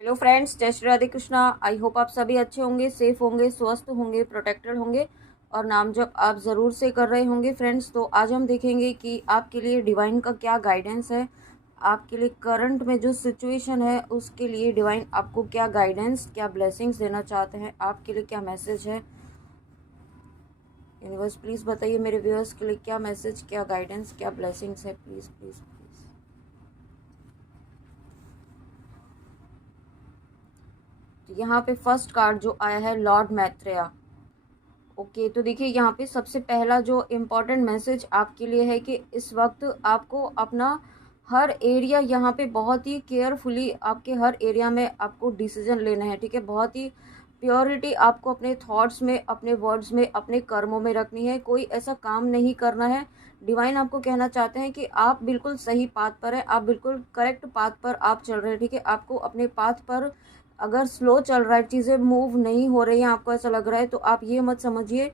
Hello friends, जय Shri Radhe Krishna. I hope आप सभी अच्छे होंगे, सेफ होंगे, स्वस्थ होंगे, प्रोटेक्टेड होंगे और नाम जप आप ज़रूर से कर रहे होंगे। फ्रेंड्स, तो आज हम देखेंगे कि आपके लिए डिवाइन का क्या गाइडेंस है। आपके लिए करंट में जो सिचुएशन है उसके लिए डिवाइन आपको क्या गाइडेंस, क्या ब्लेसिंग्स देना चाहते हैं, आपके लिए क्या मैसेज है। यूनिवर्स प्लीज़ बताइए मेरे व्यूअर्स के लिए क्या मैसेज, क्या गाइडेंस, क्या ब्लेसिंग्स है। Please please please. यहाँ पे फर्स्ट कार्ड जो आया है लॉर्ड मैत्रेय। ओके, तो देखिए यहाँ पे सबसे पहला जो इम्पोर्टेंट मैसेज आपके लिए है कि इस वक्त आपको अपना हर एरिया यहाँ पे बहुत ही केयरफुली, आपके हर एरिया में आपको डिसीजन लेना है। ठीक है, बहुत ही प्योरिटी आपको अपने थॉट्स में, अपने वर्ड्स में, अपने कर्मों में रखनी है। कोई ऐसा काम नहीं करना है। डिवाइन आपको कहना चाहते हैं कि आप बिल्कुल सही पाथ पर हैं, आप बिल्कुल करेक्ट पाथ पर आप चल रहे हैं। ठीक है, आपको अपने पाथ पर अगर स्लो चल रहा है, चीज़ें मूव नहीं हो रही हैं, आपको ऐसा लग रहा है, तो आप ये मत समझिए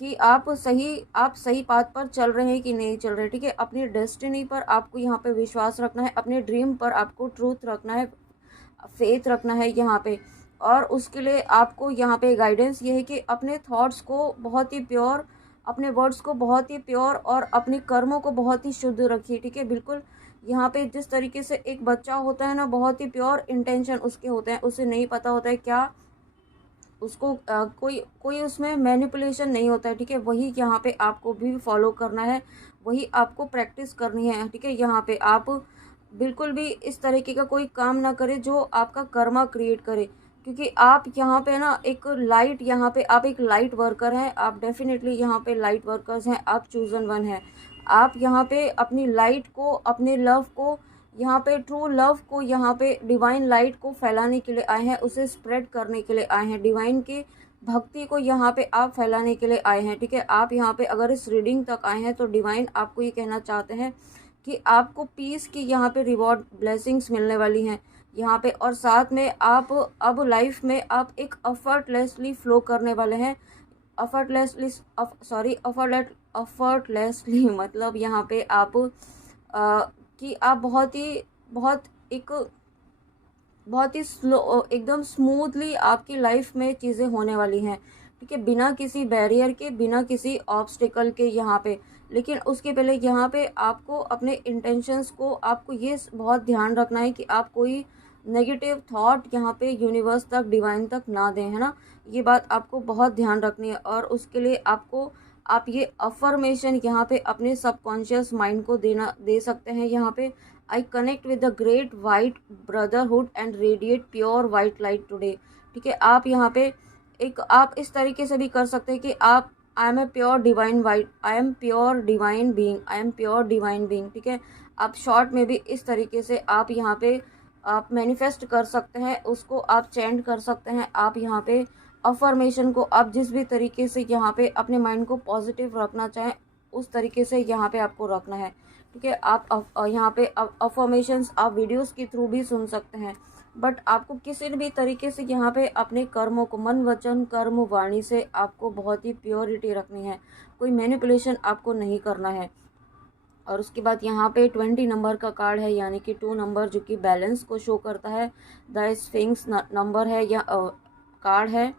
कि आप सही पाथ पर चल रहे हैं कि नहीं चल रहे। ठीक है, अपनी डेस्टिनी पर आपको यहाँ पे विश्वास रखना है, अपने ड्रीम पर आपको ट्रूथ रखना है, फेथ रखना है यहाँ पे। और उसके लिए आपको यहाँ पे गाइडेंस ये है कि अपने थॉट्स को बहुत ही प्योर, अपने वर्ड्स को बहुत ही प्योर और अपने कर्मों को बहुत ही शुद्ध रखिए। ठीक है, बिल्कुल यहाँ पे जिस तरीके से एक बच्चा होता है ना, बहुत ही प्योर इंटेंशन उसके होते हैं, उसे नहीं पता होता है क्या, उसको कोई कोई उसमें मैनिपुलेशन नहीं होता है। ठीक है, वही यहाँ पे आपको भी फॉलो करना है, वही आपको प्रैक्टिस करनी है। ठीक है, यहाँ पे आप बिल्कुल भी इस तरीके का कोई काम ना करें जो आपका कर्मा क्रिएट करे, क्योंकि आप यहाँ पे ना एक लाइट, यहाँ पे आप एक लाइट वर्कर हैं। आप डेफिनेटली यहाँ पे लाइट वर्कर्स हैं, आप चूजन वन हैं। आप यहाँ पे अपनी लाइट को, अपने लव को, यहाँ पे ट्रू लव को, यहाँ पे डिवाइन लाइट को फैलाने के लिए आए हैं, उसे स्प्रेड करने के लिए आए हैं। डिवाइन की भक्ति को यहाँ पे आप फैलाने के लिए आए हैं। ठीक है, आप यहाँ पे अगर इस रीडिंग तक आए हैं तो डिवाइन आपको ये कहना चाहते हैं कि आपको पीस की यहाँ पे रिवॉर्ड, ब्लेसिंग्स मिलने वाली हैं यहाँ पे। और साथ में आप अब लाइफ में आप एक अफर्टलेसली फ्लो करने वाले हैं। अफर्टलेसली, सॉरी, अफर्टलेसली मतलब यहाँ पे आप कि आप बहुत ही स्लो, एकदम स्मूथली आपकी लाइफ में चीज़ें होने वाली हैं। ठीक है, बिना किसी बैरियर के, बिना किसी ऑब्स्टिकल के यहाँ पे। लेकिन उसके पहले यहाँ पे आपको अपने इंटेंशंस को, आपको ये बहुत ध्यान रखना है कि आप कोई नेगेटिव थॉट यहाँ पे यूनिवर्स तक, डिवाइन तक ना दें, है ना। ये बात आपको बहुत ध्यान रखनी है। और उसके लिए आप ये अफर्मेशन यहाँ पे अपने सबकॉन्शियस माइंड को दे सकते हैं यहाँ पे। I connect with the great white brotherhood and radiate pure white light today. ठीक है, आप यहाँ पे आप इस तरीके से भी कर सकते हैं कि आप, I am a pure divine white, I am pure divine being, I am pure divine being. ठीक है, आप शॉर्ट में भी इस तरीके से आप यहाँ पे आप मैनिफेस्ट कर सकते हैं, उसको आप चैंट कर सकते हैं। आप यहाँ पे अफर्मेशन को आप जिस भी तरीके से यहाँ पे अपने माइंड को पॉजिटिव रखना चाहें, उस तरीके से यहाँ पे आपको रखना है। ठीक है, आप यहाँ पे अफर्मेशंस आप वीडियोस के थ्रू भी सुन सकते हैं, बट आपको किसी भी तरीके से यहाँ पे अपने कर्मों को, मन वचन कर्म वाणी से आपको बहुत ही प्योरिटी रखनी है। कोई मैनिपुलेशन आपको नहीं करना है। और उसके बाद यहाँ पे 20 नंबर का कार्ड है, यानी कि 2 नंबर, जो कि बैलेंस को शो करता है। द स्फिंक्स नंबर है या कार्ड है।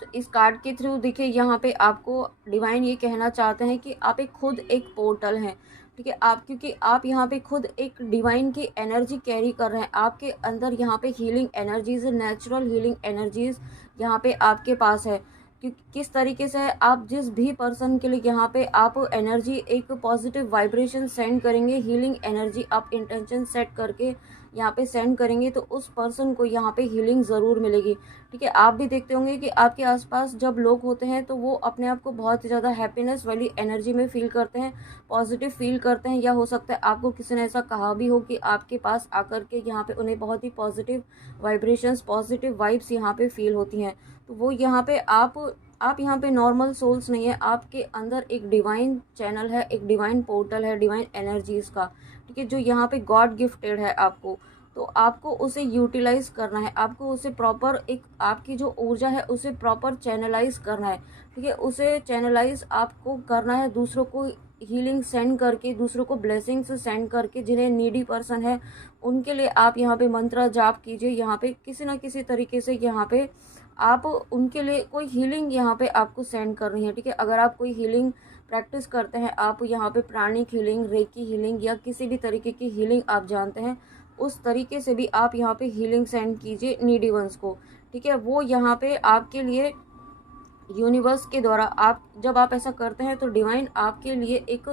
तो इस कार्ड के थ्रू देखिए यहाँ पे आपको डिवाइन ये कहना चाहते हैं कि आप खुद एक पोर्टल हैं। ठीक है, आप, क्योंकि आप यहाँ पे खुद एक डिवाइन की एनर्जी कैरी कर रहे हैं। आपके अंदर यहाँ पे healing energies, natural healing energies यहाँ पे आपके पास है। क्योंकि किस तरीके से आप जिस भी पर्सन के लिए यहाँ पे आप एनर्जी, एक पॉजिटिव वाइब्रेशन सेंड करेंगे, हीलिंग एनर्जी आप इंटेंशन सेट करके यहाँ पे सेंड करेंगे, तो उस पर्सन को यहाँ पे हीलिंग ज़रूर मिलेगी। ठीक है, आप भी देखते होंगे कि आपके आसपास जब लोग होते हैं तो वो अपने आप को बहुत ही ज़्यादा हैप्पीनेस वाली एनर्जी में फील करते हैं, पॉजिटिव फील करते हैं। या हो सकता है आपको किसी ने ऐसा कहा भी हो कि आपके पास आकर के यहाँ पे उन्हें बहुत ही पॉजिटिव वाइब्रेशंस, पॉजिटिव वाइब्स यहाँ पे फील होती हैं। तो वो यहाँ पे आप यहाँ पे नॉर्मल सोल्स नहीं है, आपके अंदर एक डिवाइन चैनल है, एक डिवाइन पोर्टल है, डिवाइन एनर्जीज का। ठीक है, जो यहाँ पे गॉड गिफ्टेड है आपको। तो आपको उसे यूटिलाइज करना है, आपको उसे प्रॉपर, एक आपकी जो ऊर्जा है उसे प्रॉपर चैनलाइज करना है। ठीक है, उसे चैनलाइज आपको करना है, दूसरों को हीलिंग सेंड करके, दूसरों को ब्लेसिंग्स सेंड करके, जिन्हें नीडी पर्सन है उनके लिए आप यहाँ पे मंत्र जाप कीजिए। यहाँ पे किसी ना किसी तरीके से यहाँ पे आप उनके लिए कोई हीलिंग यहाँ पे आपको सेंड करनी है, ठीक है। अगर आप कोई हीलिंग प्रैक्टिस करते हैं, आप यहाँ पे प्राणिक हीलिंग, रेकी हीलिंग या किसी भी तरीके की हीलिंग आप जानते हैं, उस तरीके से भी आप यहाँ पे हीलिंग सेंड कीजिए नीडी वंस को, ठीक है। वो यहाँ पे आपके लिए यूनिवर्स के द्वारा, आप जब आप ऐसा करते हैं तो डिवाइन आपके लिए एक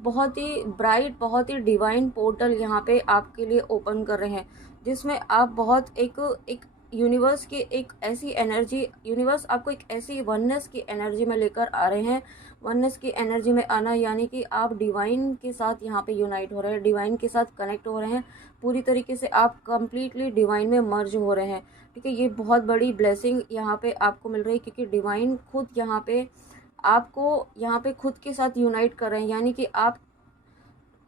बहुत ही ब्राइट, बहुत ही डिवाइन पोर्टल यहाँ पे आपके लिए ओपन कर रहे हैं, जिसमें आप बहुत एक यूनिवर्स की एक ऐसी एनर्जी, यूनिवर्स आपको एक ऐसी वननेस की एनर्जी में लेकर आ रहे हैं। वननेस की एनर्जी में आना यानी कि आप डिवाइन के साथ यहाँ पे यूनाइट हो रहे हैं, डिवाइन के साथ कनेक्ट हो रहे हैं, पूरी तरीके से आप कंप्लीटली डिवाइन में मर्ज हो रहे हैं, ठीक है। ये बहुत बड़ी ब्लेसिंग यहाँ पे आपको मिल रही है, क्योंकि डिवाइन खुद यहाँ पे आपको यहाँ पे खुद के साथ यूनाइट कर रहे हैं, यानी कि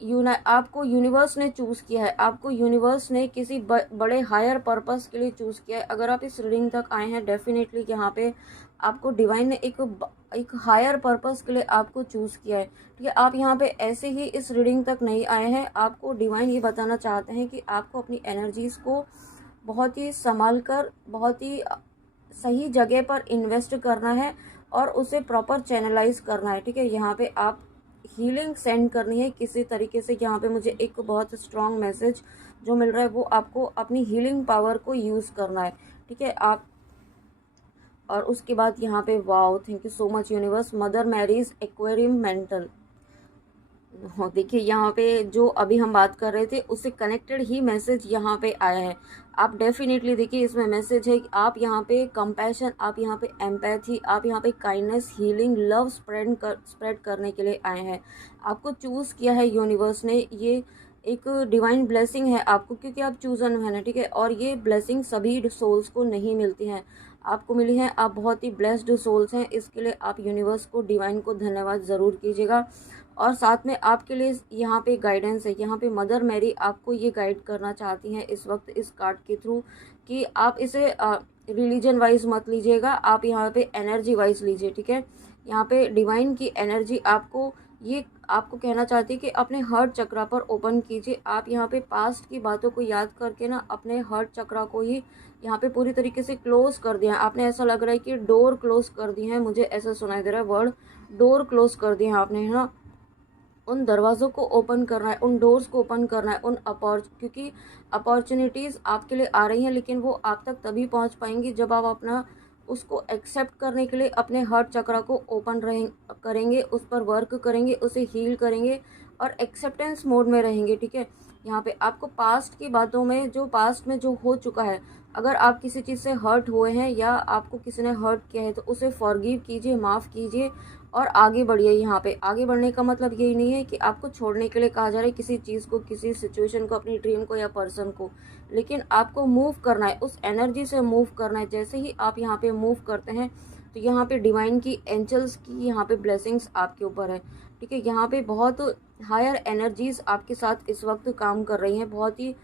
आपको यूनिवर्स ने चूज़ किया है, आपको यूनिवर्स ने किसी बड़े हायर पर्पस के लिए चूज़ किया है। अगर आप इस रीडिंग तक आए हैं, डेफिनेटली यहाँ पे आपको डिवाइन ने एक हायर पर्पस के लिए आपको चूज़ किया है, ठीक है। आप यहाँ पे ऐसे ही इस रीडिंग तक नहीं आए हैं, आपको डिवाइन ये बताना चाहते हैं कि आपको अपनी एनर्जीज़ को बहुत ही संभाल कर, बहुत ही सही जगह पर इन्वेस्ट करना है और उसे प्रॉपर चैनलाइज करना है, ठीक है। यहाँ पे आप हीलिंग सेंड करनी है किसी तरीके से। यहाँ पे मुझे एक बहुत स्ट्रॉन्ग मैसेज जो मिल रहा है, वो आपको अपनी हीलिंग पावर को यूज़ करना है, ठीक है। आप और उसके बाद यहाँ पे wow, thank you so much universe, mother Mary's aquarium mantle. देखिए यहाँ पे जो अभी हम बात कर रहे थे उससे कनेक्टेड ही मैसेज यहाँ पे आया है। आप डेफिनेटली देखिए, इसमें मैसेज है कि आप यहाँ पे कंपैशन, आप यहाँ पे एम्पैथी, आप यहाँ पे काइंडनेस, हीलिंग, लव स्प्रेड करने के लिए आए हैं। आपको चूज़ किया है यूनिवर्स ने, ये एक डिवाइन ब्लेसिंग है आपको, क्योंकि आप चूजन है ना, ठीक है। और ये ब्लेसिंग सभी सोल्स को नहीं मिलती हैं, आपको मिली हैं। आप बहुत ही ब्लेस्ड सोल्स हैं, इसके लिए आप यूनिवर्स को, डिवाइन को धन्यवाद ज़रूर कीजिएगा। और साथ में आपके लिए यहाँ पे गाइडेंस है, यहाँ पे मदर मैरी आपको ये गाइड करना चाहती हैं इस वक्त इस कार्ड के थ्रू, कि आप इसे रिलीजन वाइज मत लीजिएगा, आप यहाँ पे एनर्जी वाइज लीजिए, ठीक है। यहाँ पे डिवाइन की एनर्जी आपको कहना चाहती है कि अपने हार्ट चक्रा पर ओपन कीजिए। आप यहाँ पे पास्ट की बातों को याद करके ना अपने हार्ट चक्रा को ही यहाँ पे पूरी तरीके से क्लोज कर दिया। आपने, ऐसा लग रहा है कि डोर क्लोज कर दी है, मुझे ऐसा सुनाई दे रहा है वर्ड, डोर क्लोज कर दिए हैं आपने, है ना। उन दरवाज़ों को ओपन करना है, उन डोर्स को ओपन करना है, क्योंकि अपॉर्चुनिटीज़ आपके लिए आ रही हैं, लेकिन वो आप तक तभी पहुंच पाएंगी जब आप अपना उसको एक्सेप्ट करने के लिए अपने हार्ट चक्रा को ओपन करेंगे, उस पर वर्क करेंगे, उसे हील करेंगे और एक्सेप्टेंस मोड में रहेंगे, ठीक है। यहाँ पे आपको पास्ट की बातों में, जो पास्ट में जो हो चुका है, अगर आप किसी चीज़ से हर्ट हुए हैं या आपको किसी ने हर्ट किया है, तो उसे फॉरगिव कीजिए, माफ़ कीजिए और आगे बढ़िए। यहाँ पे आगे बढ़ने का मतलब यही नहीं है कि आपको छोड़ने के लिए कहा जा रहा है किसी चीज़ को, किसी सिचुएशन को, अपनी ड्रीम को या पर्सन को, लेकिन आपको मूव करना है, उस एनर्जी से मूव करना है। जैसे ही आप यहाँ पे मूव करते हैं तो यहाँ पे डिवाइन की, एंजल्स की यहाँ पे ब्लेसिंग्स आपके ऊपर है, ठीक है। यहाँ पे बहुत हायर एनर्जीज आपके साथ इस वक्त काम कर रही हैं, बहुत ही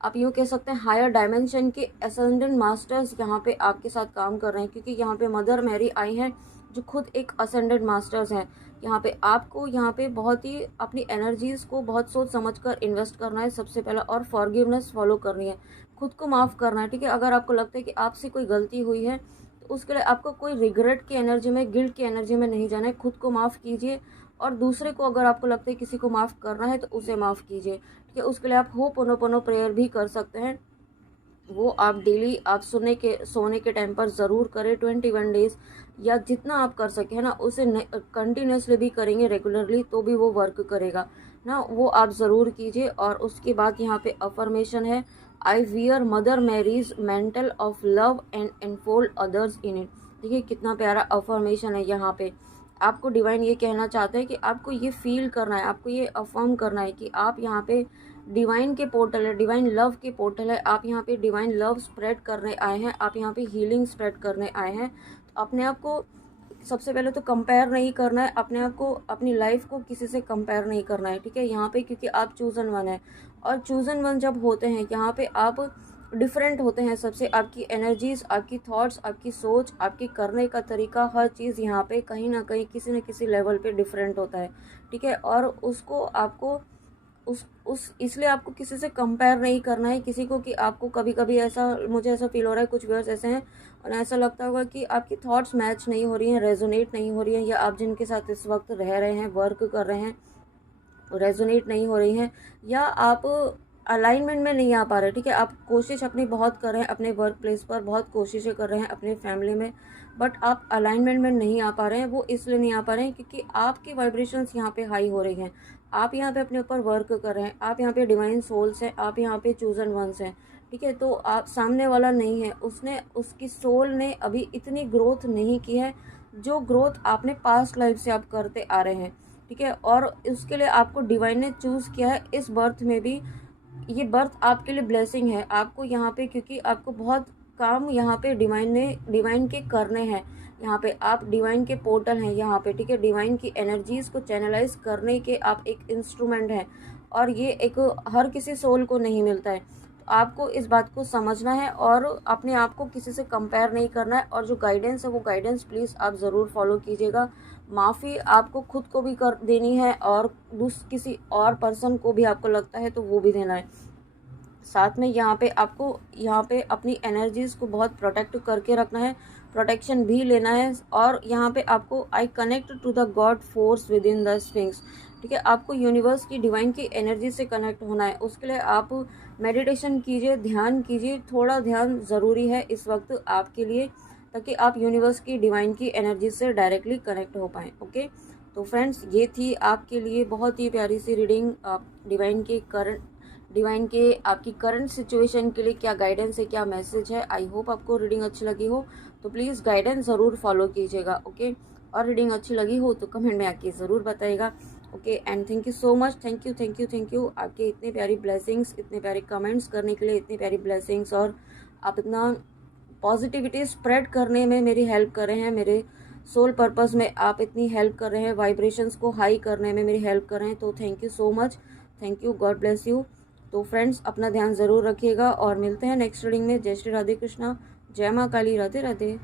आप यूँ कह सकते हैं हायर डायमेंशन के असेंडेंट मास्टर्स यहाँ पे आपके साथ काम कर रहे हैं, क्योंकि यहाँ पे मदर मैरी आई हैं जो खुद एक असेंडेंट मास्टर्स हैं। यहाँ पे आपको यहाँ पे बहुत ही अपनी एनर्जीज़ को बहुत सोच समझकर इन्वेस्ट करना है सबसे पहला, और फॉरगिवनेस फॉलो करनी है, खुद को माफ़ करना है, ठीक है। अगर आपको लगता है कि आपसे कोई गलती हुई है तो उसके लिए आपको कोई रिग्रेट की एनर्जी में, गिल्ट की एनर्जी में नहीं जाना है, खुद को माफ़ कीजिए। और दूसरे को, अगर आपको लगता है किसी को माफ़ करना है तो उसे माफ़ कीजिए, ठीक है। उसके लिए आप होपोनोपोनो प्रेयर भी कर सकते हैं, वो आप डेली आप सोने के टाइम पर ज़रूर करें, 21 डेज़ या जितना आप कर सकें, है ना। उसे कंटिन्यूसली भी करेंगे, रेगुलरली, तो भी वो वर्क करेगा ना, वो आप ज़रूर कीजिए। और उसके बाद यहाँ पे अफर्मेशन है, I wear Mother Mary's mantle of love and enfold others in it. देखिए कितना प्यारा अफर्मेशन है। यहाँ पे आपको डिवाइन ये कहना चाहते हैं कि आपको ये फील करना है, आपको ये अफर्म करना है कि आप यहाँ पे डिवाइन के पोर्टल है, डिवाइन लव के पोर्टल है, आप यहाँ पे डिवाइन लव स्प्रेड करने आए हैं, आप यहाँ पे हीलिंग स्प्रेड करने आए हैं। तो अपने आप को सबसे पहले तो कंपेयर नहीं करना है, अपने आप को, अपनी लाइफ को किसी से कंपेयर नहीं करना है, ठीक है। यहाँ पे क्योंकि आप चूजन वन है, और चूजन वन जब होते हैं यहाँ पे आप डिफरेंट होते हैं सबसे। आपकी एनर्जीज, आपकी थॉट्स, आपकी सोच, आपकी करने का तरीका, हर चीज़ यहाँ पे कहीं ना कहीं किसी न किसी लेवल पे डिफरेंट होता है, ठीक है। और उसको आपको उस इसलिए आपको किसी से कंपेयर नहीं करना है किसी को, कि आपको कभी कभी ऐसा, मुझे ऐसा फील हो रहा है, कुछ व्यूअर्स ऐसे हैं और ऐसा लगता होगा कि आपकी थॉट्स मैच नहीं हो रही हैं, रेजोनेट नहीं हो रही हैं, या आप जिनके साथ इस वक्त रह रहे हैं, वर्क कर रहे हैं, रेजोनेट नहीं हो रही हैं, या आप अलाइनमेंट में नहीं आ पा रहे, ठीक है। आप कोशिश अपनी बहुत कर रहे हैं, अपने वर्क प्लेस पर बहुत कोशिशें कर रहे हैं, अपने फैमिली में, बट आप अलाइनमेंट में नहीं आ पा रहे हैं। वो इसलिए नहीं आ पा रहे हैं क्योंकि आपकी वाइब्रेशंस यहाँ पे हाई हो रही हैं। आप यहाँ पे अपने ऊपर वर्क कर रहे हैं, आप यहाँ पे डिवाइन सोल्स हैं, आप यहाँ पे चूजन वंस हैं, ठीक है। तो आप, सामने वाला नहीं है, उसने, उसकी सोल ने अभी इतनी ग्रोथ नहीं की है जो ग्रोथ आपने पास्ट लाइफ से आप करते आ रहे हैं, ठीक है। और उसके लिए आपको डिवाइन ने चूज़ किया है इस बर्थ में भी। ये बर्थ आपके लिए ब्लेसिंग है आपको यहाँ पे, क्योंकि आपको बहुत काम यहाँ पे डिवाइन के करने हैं। यहाँ पे आप डिवाइन के पोर्टल हैं यहाँ पे, ठीक है। डिवाइन की एनर्जीज को चैनलाइज करने के आप एक इंस्ट्रूमेंट हैं, और ये एक हर किसी सोल को नहीं मिलता है। तो आपको इस बात को समझना है और अपने आप को किसी से कंपेयर नहीं करना है, और जो गाइडेंस है वो गाइडेंस प्लीज़ आप ज़रूर फॉलो कीजिएगा। माफ़ी आपको खुद को भी कर देनी है, और किसी और पर्सन को भी आपको लगता है तो वो भी देना है। साथ में यहाँ पे आपको यहाँ पे अपनी एनर्जीज़ को बहुत प्रोटेक्ट करके रखना है, प्रोटेक्शन भी लेना है। और यहाँ पे आपको, I connect to the God force within the sphinx, ठीक है। आपको यूनिवर्स की, डिवाइन की एनर्जी से कनेक्ट होना है। उसके लिए आप मेडिटेशन कीजिए, ध्यान कीजिए, थोड़ा ध्यान ज़रूरी है इस वक्त आपके लिए, ताकि आप यूनिवर्स की, डिवाइन की एनर्जी से डायरेक्टली कनेक्ट हो पाएँ। ओके, तो फ्रेंड्स, ये थी आपके लिए बहुत ही प्यारी सी रीडिंग। आप डिवाइन के आपकी करंट सिचुएशन के लिए क्या गाइडेंस है, क्या मैसेज है। आई होप आपको रीडिंग अच्छी लगी हो, तो प्लीज़ गाइडेंस ज़रूर फॉलो कीजिएगा, ओके। और रीडिंग अच्छी लगी हो तो कमेंट में आके ज़रूर बताइएगा, okay. And thank you so much, thank you thank you thank you आपके इतने प्यारी ब्लेसिंग्स, इतने प्यारे कमेंट्स करने के लिए, इतनी प्यारी ब्लेसिंग्स, और आप इतना पॉजिटिविटी स्प्रेड करने में मेरी हेल्प कर रहे हैं, मेरे सोल पर्पस में आप इतनी हेल्प कर रहे हैं, वाइब्रेशंस को हाई करने में मेरी हेल्प कर रहे हैं, तो thank you so much, thank you, God bless you. तो फ्रेंड्स, अपना ध्यान ज़रूर रखिएगा और मिलते हैं नेक्स्ट रीडिंग में। जय श्री राधे कृष्णा, जय माँ काली, राधे राधे।